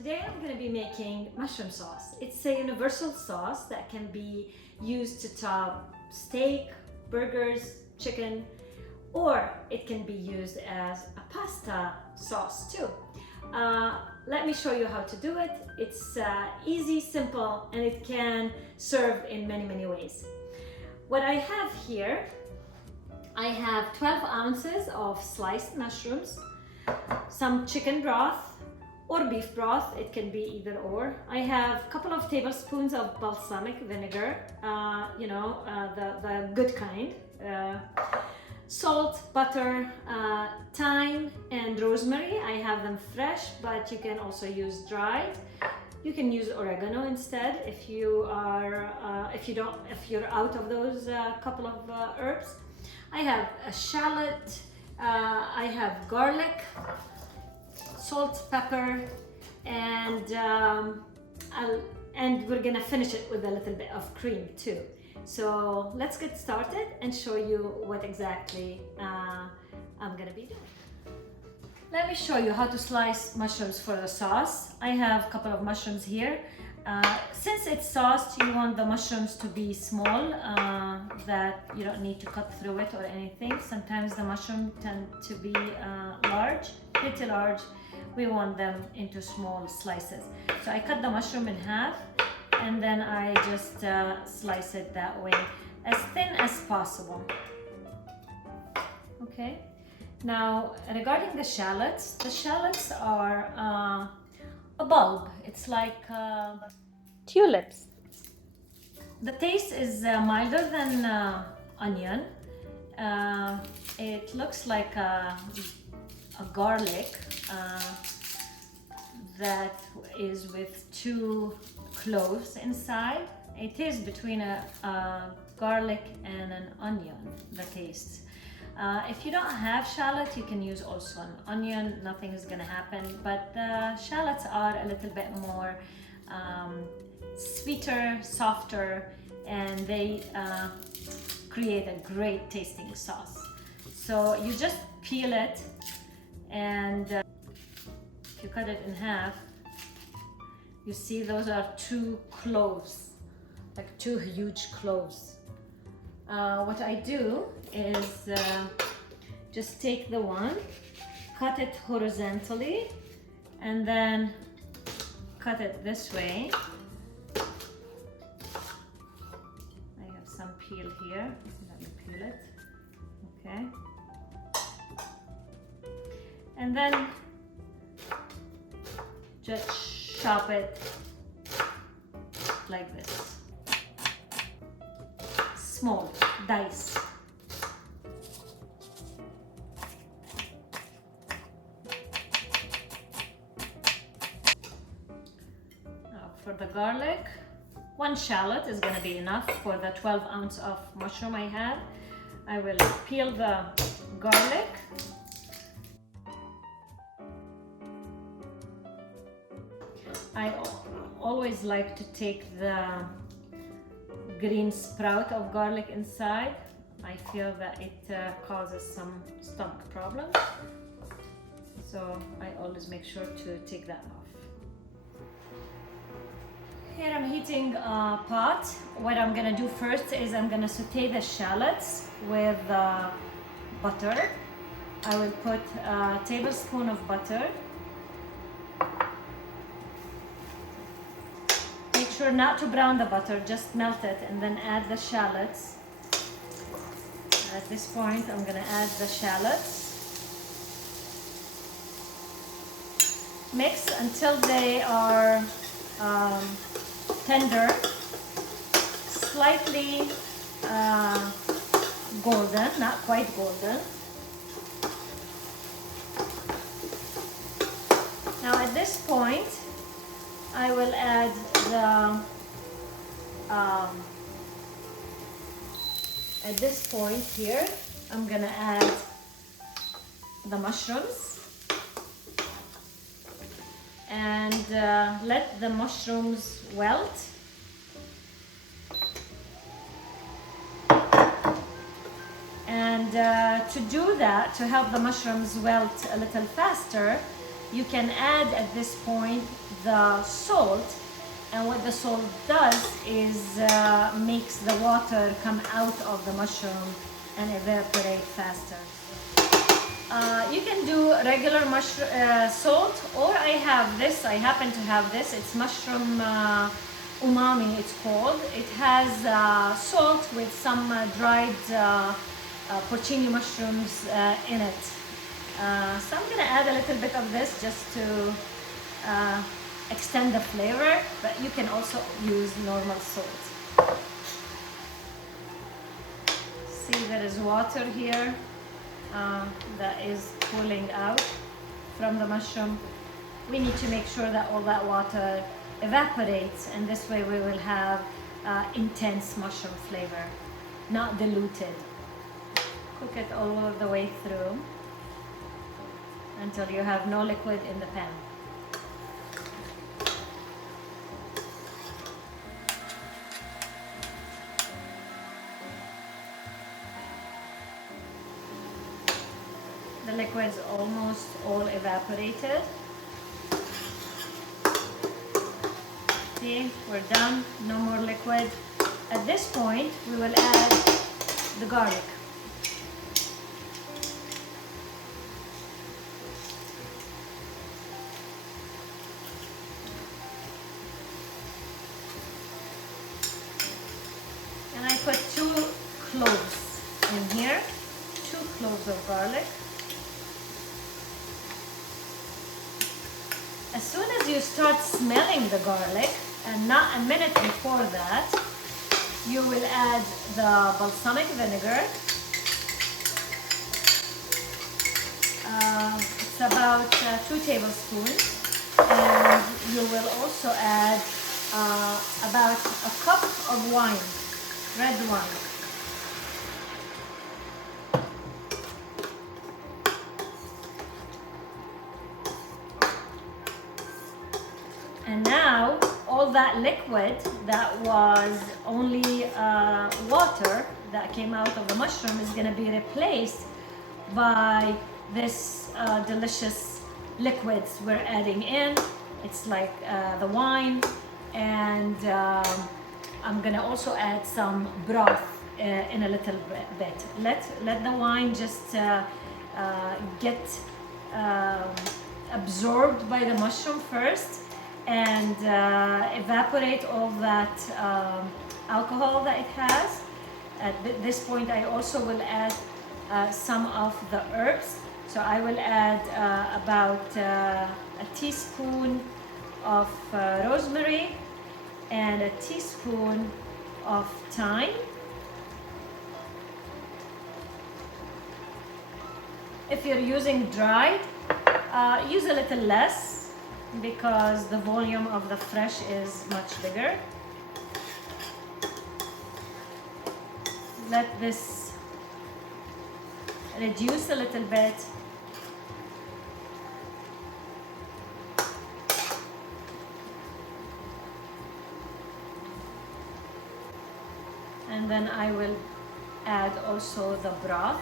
Today I'm going to be making mushroom sauce. It's a universal sauce that can be used to top steak, burgers, chicken, or it can be used as a pasta sauce too. Let me show you how to do it. It's easy, simple, and it can serve in many ways. What I have here, I have 12 ounces of sliced mushrooms, some chicken broth or beef broth, it can be either or. I have a couple of tablespoons of balsamic vinegar, the good kind. Salt, butter, thyme, and rosemary. I have them fresh, but you can also use dried. You can use oregano instead if you're out of those couple of herbs. I have a shallot. I have garlic, salt, pepper, and we're gonna finish it with a little bit of cream too. So let's get started and show you what exactly I'm gonna be doing. Let me show you how to slice mushrooms for the sauce. I have a couple of mushrooms here. Since it's sauced, you want the mushrooms to be small, that you don't need to cut through it or anything. Sometimes the mushrooms tend to be large, pretty large. We want them into small slices. So I cut the mushroom in half and then I just slice it that way, as thin as possible. Okay. Now, regarding the shallots are a bulb. It's like tulips. The taste is milder than onion. It looks like a garlic that is with 2 cloves inside. It is between a garlic and an onion, the taste. If you don't have shallot, you can use also an onion, nothing is gonna happen, but the shallots are a little bit more sweeter, softer, and they create a great tasting sauce. So you just peel it, and if you cut it in half, you see those are 2 cloves, like 2 huge cloves. What I do is just take the one, cut it horizontally, and then cut it this way. I have some peel here. Let me peel it. Okay. And then just chop it like this. Small dice. Now for the garlic, 1 shallot is going to be enough for the 12 ounce of mushroom I have. I will peel the garlic. I always like to take the green sprout of garlic inside. I feel that it causes some stomach problems, so I always make sure to take that off. Here I'm heating a pot. What I'm gonna do first is I'm gonna saute the shallots with butter. I will put a tablespoon of butter. Make sure not to brown the butter, just melt it and then add the shallots. At this point, I'm gonna add the shallots. Mix until they are tender, slightly golden, not quite golden. Now at this point, I will add at this point here, I'm gonna add the mushrooms and let the mushrooms wilt. And to do that, to help the mushrooms wilt a little faster, you can add at this point the salt, and what the salt does is makes the water come out of the mushroom and evaporate faster. You can do regular mushroom salt, or I happen to have this. It's mushroom umami, it's called. It has salt with some dried porcini mushrooms in it. So I'm gonna add a little bit of this just to extend the flavor, but you can also use normal salt. See, there is water here that is pooling out from the mushroom. We need to make sure that all that water evaporates, and this way we will have intense mushroom flavor, not diluted. Cook it all the way through until you have no liquid in the pan. The liquid's almost all evaporated. See, we're done, no more liquid. At this point, we will add the garlic. And I put 2 cloves in here, 2 cloves of garlic. As soon as you start smelling the garlic, and not a minute before that, you will add the balsamic vinegar. It's about 2 tablespoons, and you will also add about a cup of wine, red wine. And now all that liquid that was only water that came out of the mushroom is going to be replaced by this delicious liquids we're adding in. It's like the wine, and I'm going to also add some broth in a little bit. Let the wine just get absorbed by the mushroom first, and evaporate all that alcohol that it has. At this point, I also will add some of the herbs. So I will add about a teaspoon of rosemary and a teaspoon of thyme. If you're using dried, use a little less, because the volume of the fresh is much bigger. Let this reduce a little bit. And then I will add also the broth.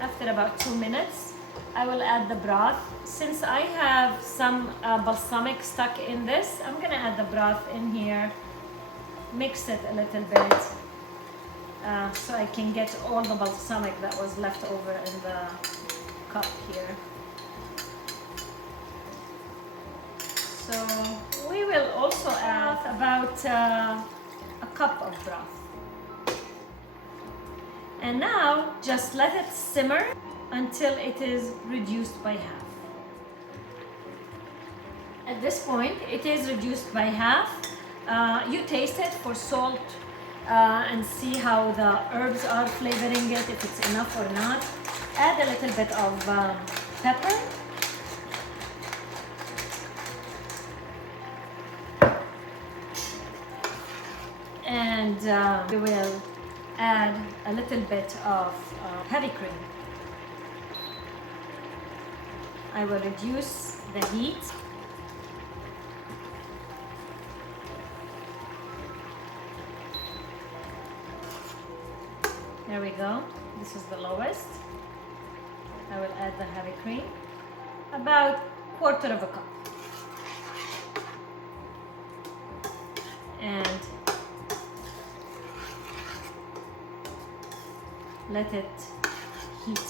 After about 2 minutes, I will add the broth. Since I have some balsamic stuck in this, I'm gonna add the broth in here, mix it a little bit, so I can get all the balsamic that was left over in the cup here. So we will also add about a cup of broth. And now just let it simmer until it is reduced by half. At this point, it is reduced by half. You taste it for salt and see how the herbs are flavoring it, if it's enough or not. Add a little bit of pepper. And we will add a little bit of heavy cream. I will reduce the heat. There we go. This is the lowest. I will add the heavy cream, about 1/4 cup. And let it heat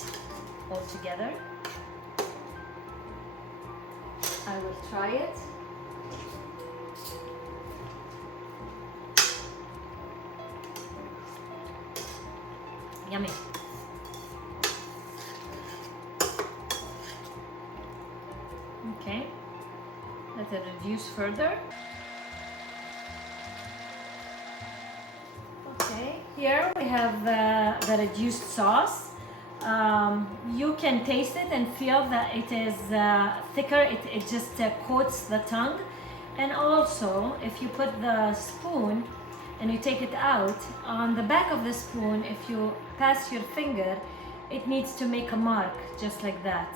all together. I will try it. Yummy. Okay, let it reduce further. Okay, here we have the reduced sauce. You can taste it and feel that it is thicker. It just coats the tongue. And also, if you put the spoon and you take it out, on the back of the spoon, if you pass your finger, it needs to make a mark just like that.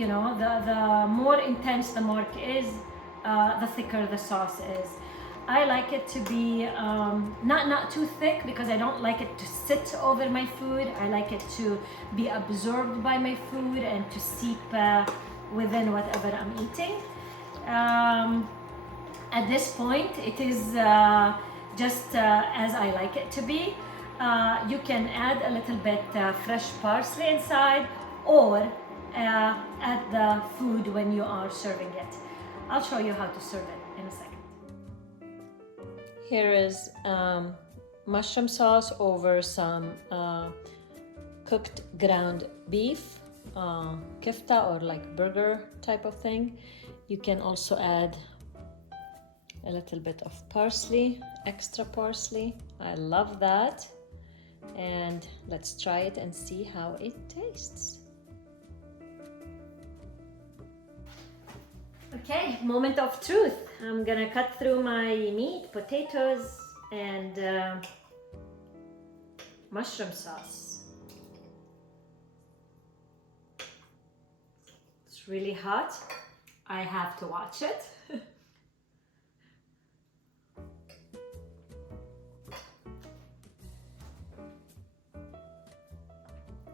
You know, the more intense the mark is, the thicker the sauce is. I like it to be not too thick, because I don't like it to sit over my food. I like it to be absorbed by my food and to seep within whatever I'm eating. At this point, it is just as I like it to be. You can add a little bit fresh parsley inside, or add the food when you are serving it. I'll show you how to serve it in a second. Here is mushroom sauce over some cooked ground beef, kifta, or like burger type of thing. You can also add a little bit of parsley, extra parsley. I love that. And let's try it and see how it tastes. Okay, moment of truth. I'm gonna cut through my meat, potatoes, and mushroom sauce. It's really hot. I have to watch it.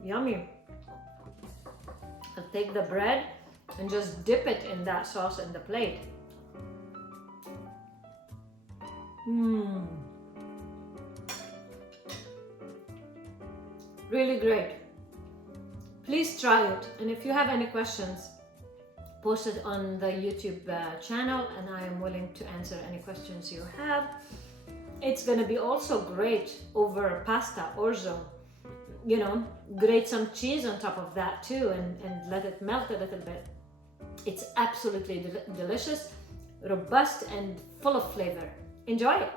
Yummy. I'll take the bread and just dip it in that sauce in the plate. Really great. Please try it, and if you have any questions, post it on the YouTube channel, and I am willing to answer any questions you have. It's gonna be also great over pasta, orzo. You know, grate some cheese on top of that too, and let it melt a little bit. It's absolutely delicious, robust, and full of flavor. Enjoy it.